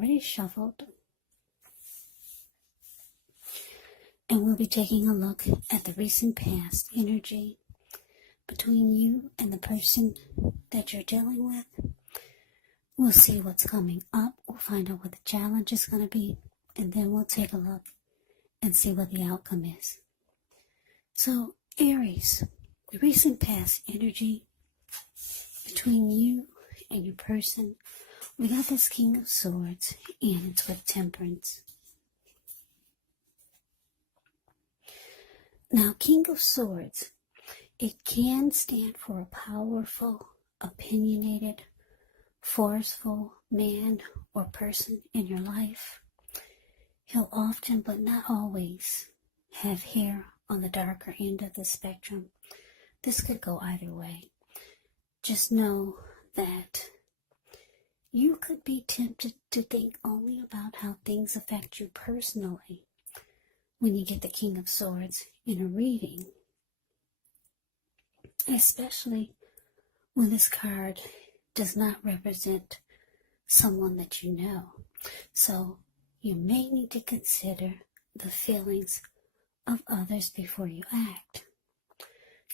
already shuffled. And we'll be taking a look at the recent past energy between you and the person that you're dealing with. We'll see what's coming up. We'll find out what the challenge is going to be. And then we'll take a look and see what the outcome is. So, Aries, the recent past energy between you and your person. We got this King of Swords, and it's with Temperance. Now, King of Swords, it can stand for a powerful, opinionated, forceful man or person in your life. He'll often, but not always, have hair on the darker end of the spectrum. This could go either way. Just know that you could be tempted to think only about how things affect you personally when you get the King of Swords in a reading, especially when this card does not represent someone that you know. So you may need to consider the feelings of others before you act.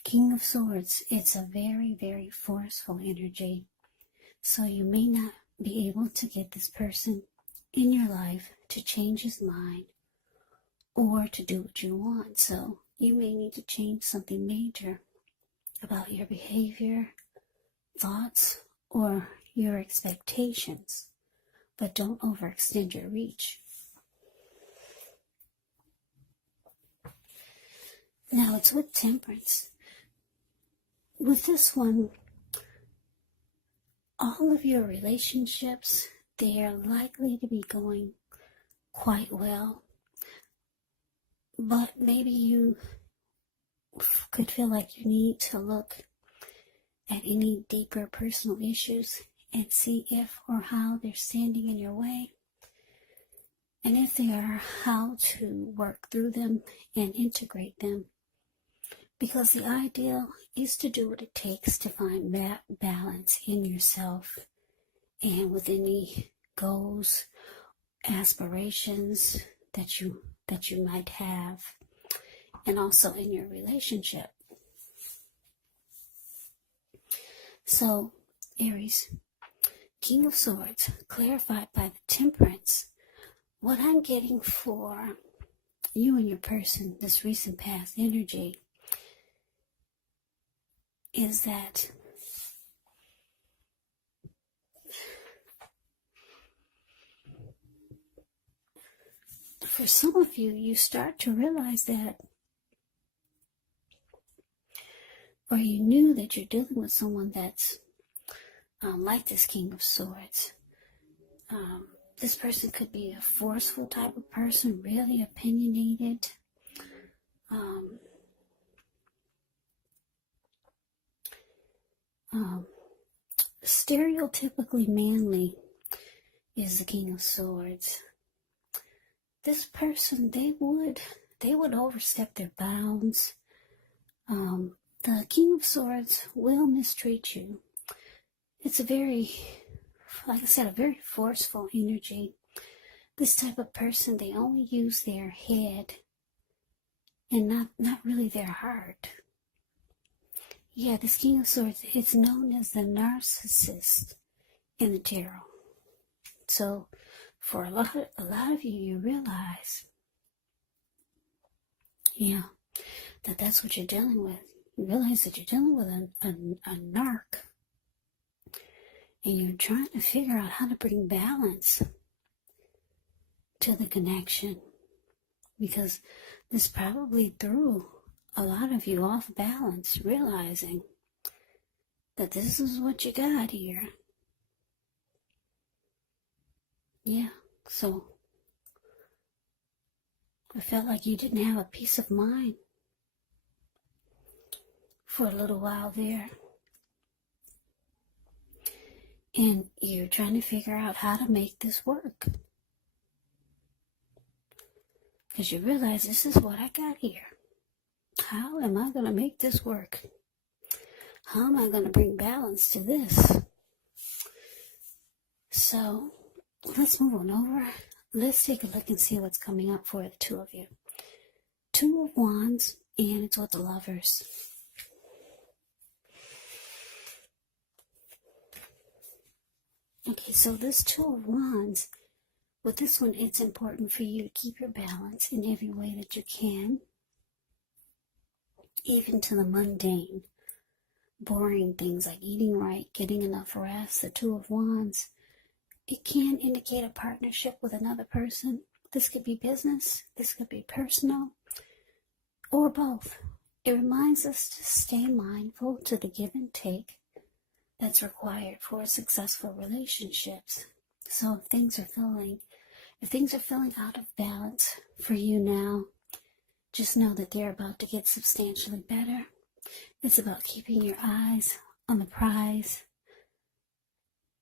King of Swords, it's a very, very forceful energy. So you may not be able to get this person in your life to change his mind or to do what you want. So you may need to change something major about your behavior, thoughts, or your expectations. But don't overextend your reach. Now it's with Temperance. With this one, all of your relationships, they are likely to be going quite well. But maybe you could feel like you need to look at any deeper personal issues and see if or how they're standing in your way. And if they are, how to work through them and integrate them. Because the ideal is to do what it takes to find that balance in yourself and with any goals, aspirations that you might have, and also in your relationship. So, Aries, King of Swords, clarified by the Temperance. What I'm getting for you and your person, this recent past energy, is that for some of you, you start to realize that, or you knew that you're dealing with someone that's like this King of Swords. This person could be a forceful type of person, really opinionated. Stereotypically manly is the King of Swords. This person, they would overstep their bounds. The King of Swords will mistreat you. It's a very, like I said, a very forceful energy. This type of person, they only use their head and not really their heart. Yeah, this King of Swords, it's known as the narcissist in the tarot. So, for a lot of you, you realize, that's what you're dealing with. You realize that you're dealing with a narc. And you're trying to figure out how to bring balance to the connection. Because this probably threw a lot of you off balance, realizing that this is what you got here. Yeah, so I felt like you didn't have a peace of mind for a little while there. And you're trying to figure out how to make this work. Because you realize this is what I got here. How am I going to make this work? How am I going to bring balance to this? So, let's move on over. Let's take a look and see what's coming up for the two of you. Two of Wands, and it's with the Lovers. Okay, so this Two of Wands, with this one, it's important for you to keep your balance in every way that you can, even to the mundane, boring things like eating right, getting enough rest. The Two of Wands, it can indicate a partnership with another person. This could be business, this could be personal, or both. It reminds us to stay mindful to the give and take that's required for successful relationships. So if things are feeling out of balance for you now, just know that they're about to get substantially better. It's about keeping your eyes on the prize.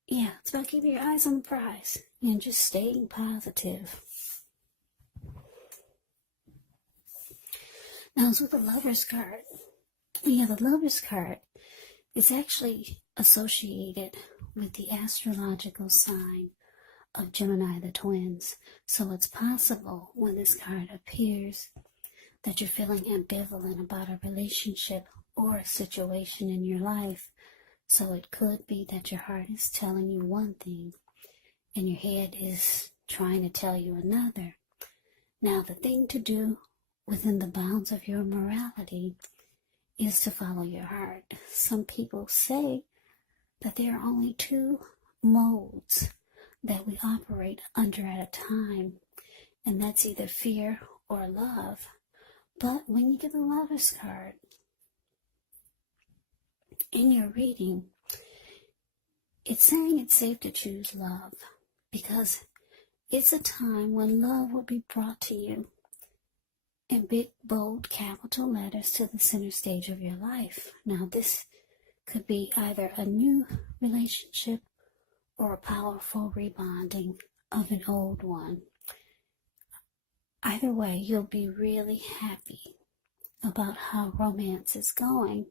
Yeah, it's about keeping your eyes on the prize and just staying positive. Now, it's with the Lovers card. Yeah, the Lovers card is actually associated with the astrological sign of Gemini, the twins. So it's possible when this card appears that you're feeling ambivalent about a relationship or a situation in your life. So it could be that your heart is telling you one thing and your head is trying to tell you another. Now, the thing to do within the bounds of your morality is to follow your heart. Some people say that there are only two modes that we operate under at a time, and that's either fear or love. But when you get the Lovers card in your reading, it's saying it's safe to choose love because it's a time when love will be brought to you in big, bold, capital letters to the center stage of your life. Now, this could be either a new relationship or a powerful rebonding of an old one. Either way, you'll be really happy about how romance is going,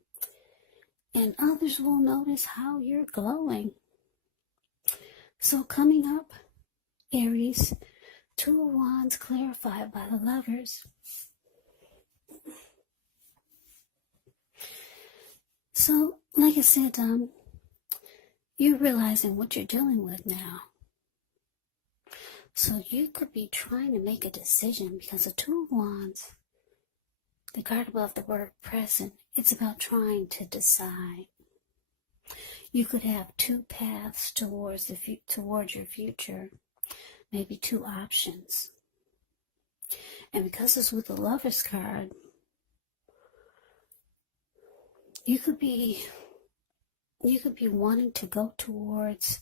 and others will notice how you're glowing. So coming up, Aries, Two of Wands clarified by the Lovers. So, like I said, you're realizing what you're dealing with now. So you could be trying to make a decision because the Two of Wands, the card above the word present, it's about trying to decide. You could have two paths towards your future, maybe two options. And because it's with the Lovers card, you could be wanting to go towards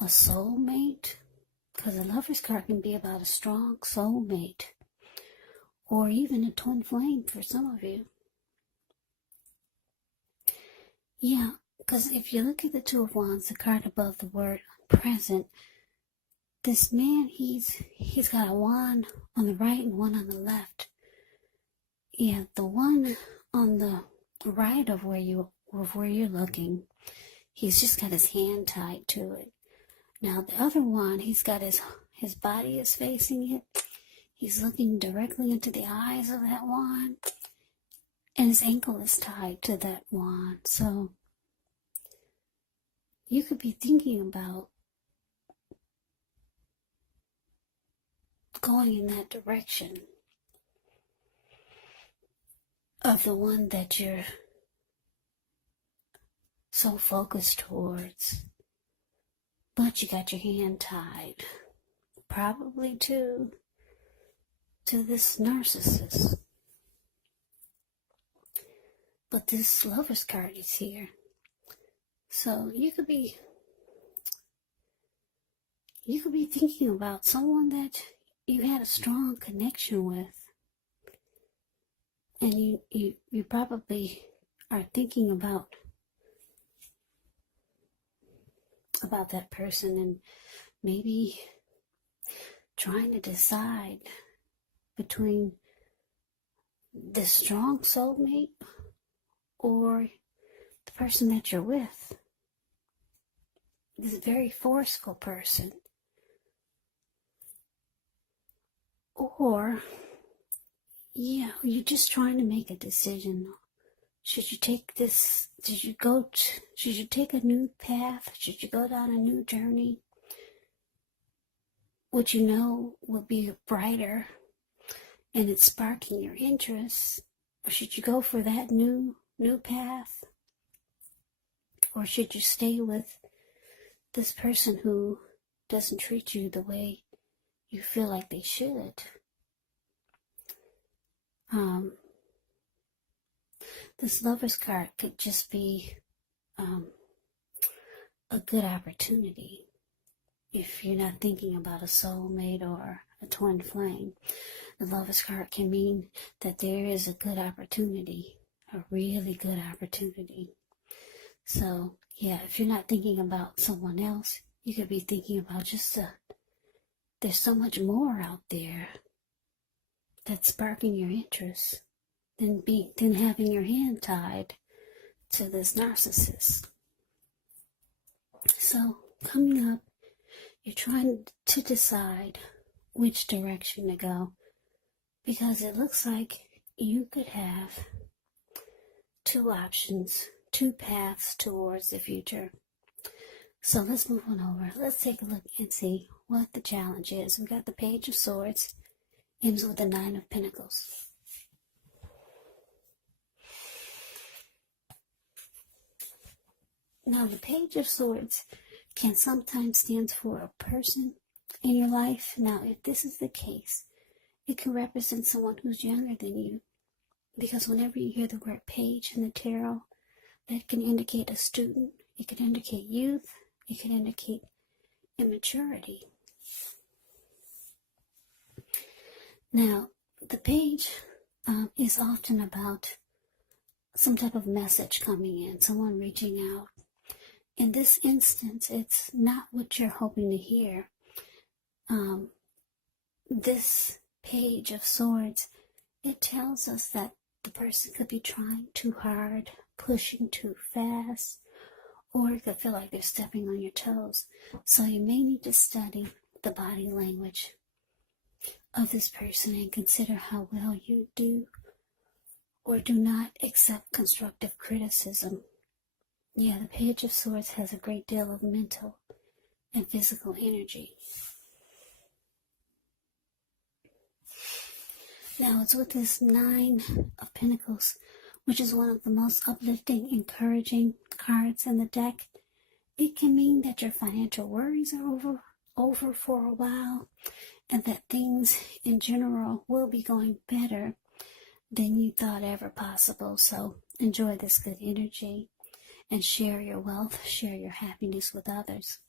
a soulmate, because the Lovers card can be about a strong soulmate, or even a twin flame for some of you. Yeah, because if you look at the Two of Wands, the card above the word present, this man, he's got a wand on the right and one on the left. Yeah, the one on the right of where you're looking, he's just got his hand tied to it. Now the other one, he's got his body is facing it. He's looking directly into the eyes of that wand, and his ankle is tied to that wand. So you could be thinking about going in that direction of the one that you're so focused towards, but you got your hand tied, probably to this narcissist. But this Lovers card is here. So you could be thinking about someone that you had a strong connection with. And you probably are thinking about that person and maybe trying to decide between this strong soulmate or the person that you're with. This very forceful person Or, yeah, you're just trying to make a decision. Should you take this, should you take a new path? Should you go down a new journey? What you know will be brighter and it's sparking your interest? Or should you go for that new path? Or should you stay with this person who doesn't treat you the way you feel like they should? This Lover's card could just be a good opportunity if you're not thinking about a soulmate or a twin flame. The Lover's card can mean that there is a good opportunity, a really good opportunity. So, yeah, if you're not thinking about someone else, you could be thinking about just there's so much more out there that's sparking your interest than having your hand tied to this narcissist. So, coming up, you're trying to decide which direction to go, because it looks like you could have two options, two paths towards the future. So let's move on over. Let's take a look and see what the challenge is. We got the Page of Swords, ends with the Nine of Pentacles. Now, the Page of Swords can sometimes stand for a person in your life. Now, if this is the case, it can represent someone who's younger than you. Because whenever you hear the word page in the tarot, that can indicate a student, it can indicate youth, it can indicate immaturity. Now, the page is often about some type of message coming in, someone reaching out. In this instance, it's not what you're hoping to hear. This Page of Swords, it tells us that the person could be trying too hard, pushing too fast, or it could feel like they're stepping on your toes. So you may need to study the body language of this person and consider how well you do or do not accept constructive criticism. Yeah, the Page of Swords has a great deal of mental and physical energy. Now it's with this Nine of Pentacles, which is one of the most uplifting, encouraging cards in the deck. It can mean that your financial worries are over for a while, and that things in general will be going better than you thought ever possible. So enjoy this good energy and share your wealth, share your happiness with others.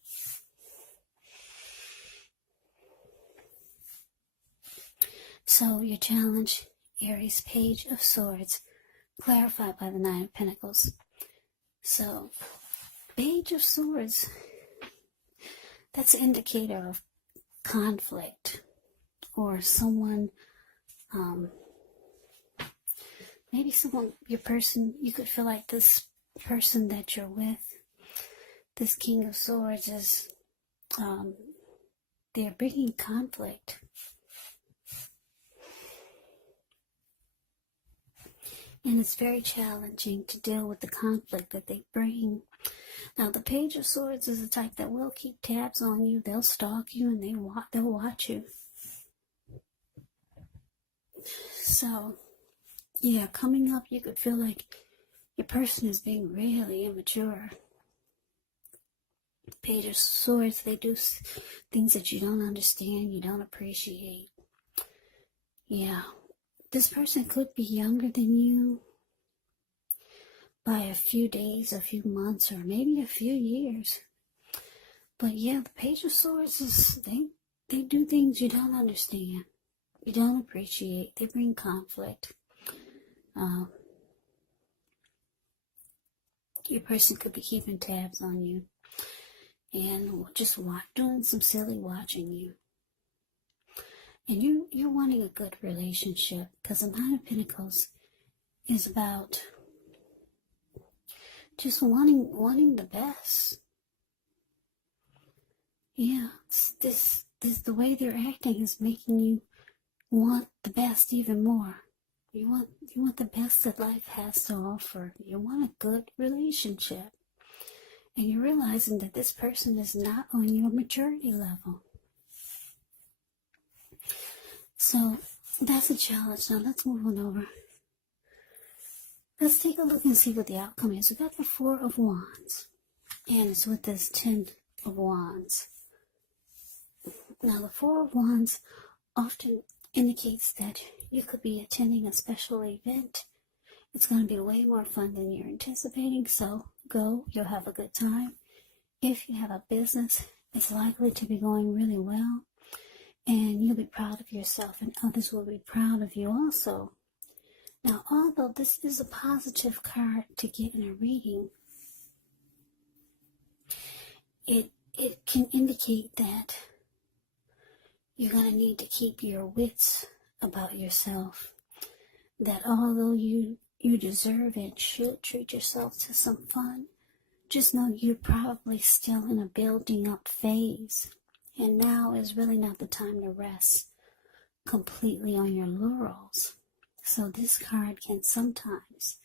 So your challenge, Aries, Page of Swords, clarified by the Nine of Pentacles. So, Page of Swords, that's an indicator of conflict, or someone, maybe someone, your person, you could feel like this person that you're with, this King of Swords is, they're bringing conflict. And it's very challenging to deal with the conflict that they bring. Now, the Page of Swords is the type that will keep tabs on you. They'll stalk you and they'll watch you. So, yeah, coming up, you could feel like your person is being really immature. Page of Swords, they do things that you don't understand, you don't appreciate. Yeah. This person could be younger than you by a few days, a few months, or maybe a few years. But yeah, the Page of Swords is, they do things you don't understand, you don't appreciate. They bring conflict. Your person could be keeping tabs on you and just doing some silly watching you. And you're wanting a good relationship, because the Nine of Pentacles is about just wanting the best. Yeah, this the way they're acting is making you want the best even more. You want the best that life has to offer. You want a good relationship. And you're realizing that this person is not on your maturity level. So that's a challenge. Now let's move on over. Let's take a look and see what the outcome is. We got the Four of Wands. And it's with this 10 of Wands. Now the Four of Wands often indicates that you could be attending a special event. It's going to be way more fun than you're anticipating, so go, you'll have a good time. If you have a business, it's likely to be going really well, and you'll be proud of yourself, and others will be proud of you also. Now, although this is a positive card to get in a reading, it can indicate that you're going to need to keep your wits about yourself. That although you deserve and should treat yourself to some fun, just know you're probably still in a building up phase. And now is really not the time to rest completely on your laurels. So this card can sometimes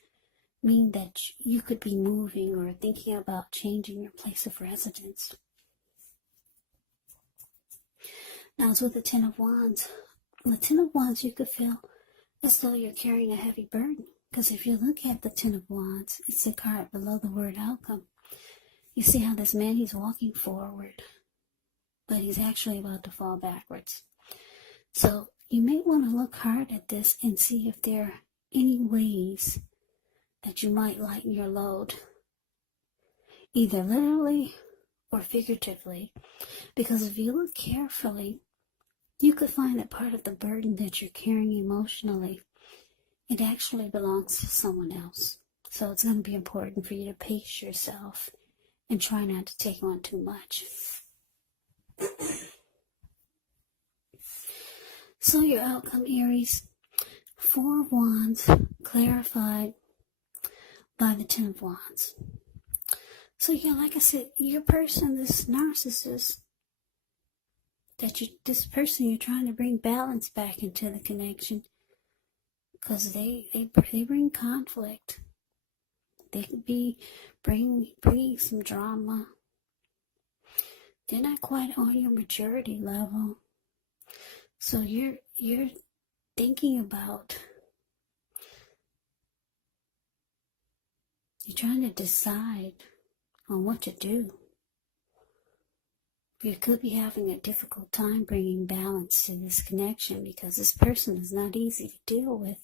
mean that you could be moving or thinking about changing your place of residence. Now it's with the 10 of Wands. The 10 of Wands, you could feel as though you're carrying a heavy burden. Because if you look at the 10 of Wands, it's a card below the word outcome. You see how this man, he's walking forward, but he's actually about to fall backwards. So you may want to look hard at this and see if there are any ways that you might lighten your load, either literally or figuratively. Because if you look carefully, you could find that part of the burden that you're carrying emotionally, it actually belongs to someone else. So it's going to be important for you to pace yourself and try not to take on too much. So your outcome, Aries, 4 of Wands clarified by the 10 of Wands. So yeah, like I said, your person, this narcissist, this person you're trying to bring balance back into the connection, because they bring conflict. They could be bringing some drama. They're not quite on your maturity level. So you're thinking about, you're trying to decide on what to do. You could be having a difficult time bringing balance to this connection because this person is not easy to deal with.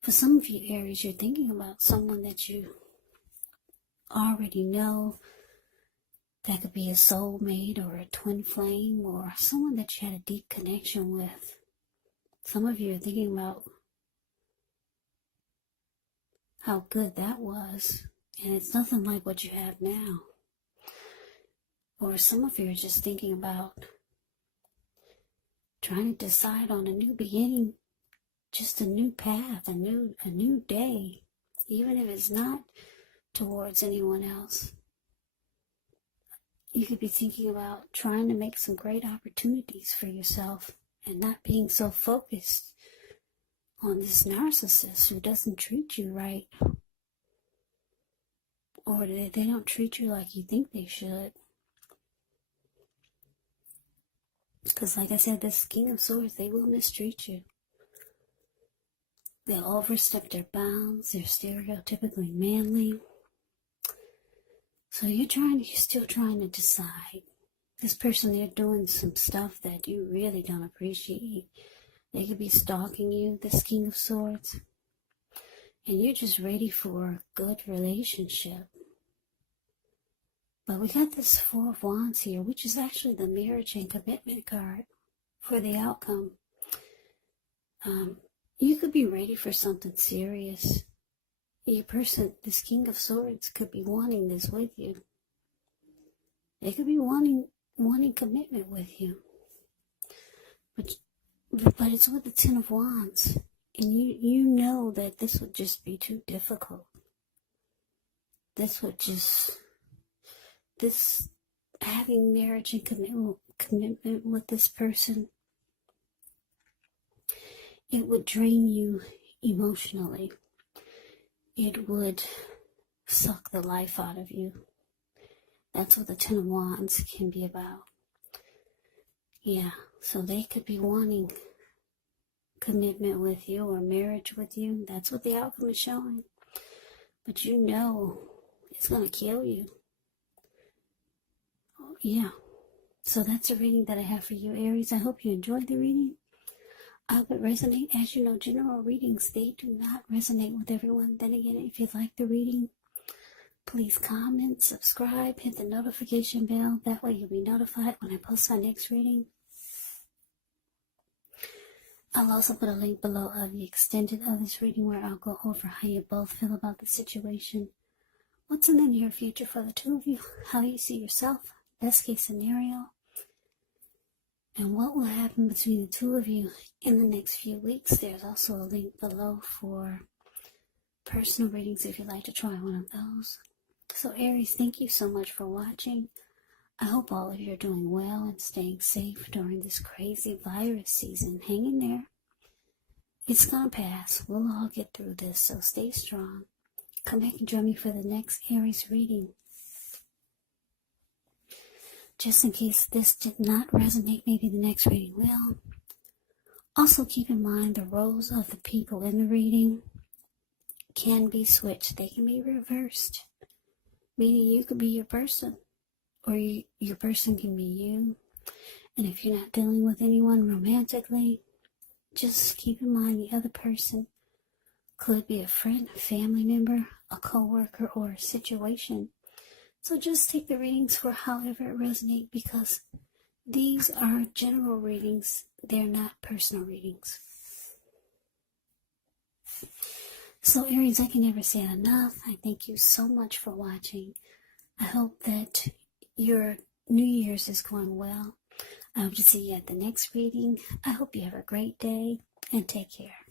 For some of you, Aries, you're thinking about someone that you already know. That could be a soulmate or a twin flame or someone that you had a deep connection with. Some of you are thinking about how good that was, and it's nothing like what you have now. Or some of you are just thinking about trying to decide on a new beginning, just a new path, a new day, even if it's not towards anyone else. You could be thinking about trying to make some great opportunities for yourself and not being so focused on this narcissist who doesn't treat you right, or they don't treat you like you think they should. Because like I said, this King of Swords, they will mistreat you. They'll overstep their bounds. They're stereotypically manly. So you're still trying to decide. This person, they're doing some stuff that you really don't appreciate. They could be stalking you, this King of Swords. And you're just ready for a good relationship. But we got this 4 of Wands here, which is actually the marriage and commitment card for the outcome. You could be ready for something serious. Your person, this King of Swords, could be wanting this with you. They could be wanting commitment with you. But it's with the 10 of Wands. And you know that this would just be too difficult. This having marriage and commitment with this person, it would drain you emotionally. It would suck the life out of you. That's what the Ten of Wands can be about. Yeah, so they could be wanting commitment with you or marriage with you. That's what the outcome is showing. But you know it's going to kill you. Yeah. So that's a reading that I have for you, Aries. I hope you enjoyed the reading. I hope it resonates. As you know, general readings, they do not resonate with everyone. Then again, if you like the reading, please comment, subscribe, hit the notification bell. That way you'll be notified when I post my next reading. I'll also put a link below of the extended of this reading where I'll go over how you both feel about the situation. What's in the near future for the two of you? How you see yourself? Best case scenario. And what will happen between the two of you in the next few weeks? There's also a link below for personal readings if you'd like to try one of those. So Aries, thank you so much for watching. I hope all of you are doing well and staying safe during this crazy virus season. Hang in there. It's gonna pass. We'll all get through this, so stay strong. Come back and join me for the next Aries reading. Just in case this did not resonate, maybe the next reading will. Also keep in mind the roles of the people in the reading can be switched. They can be reversed. Meaning you could be your person, or your person can be you. And if you're not dealing with anyone romantically, just keep in mind the other person could be a friend, a family member, a co-worker, or a situation. So just take the readings for however it resonates, because these are general readings. They're not personal readings. So Aries, I can never say it enough. I thank you so much for watching. I hope that your New Year's is going well. I hope to see you at the next reading. I hope you have a great day and take care.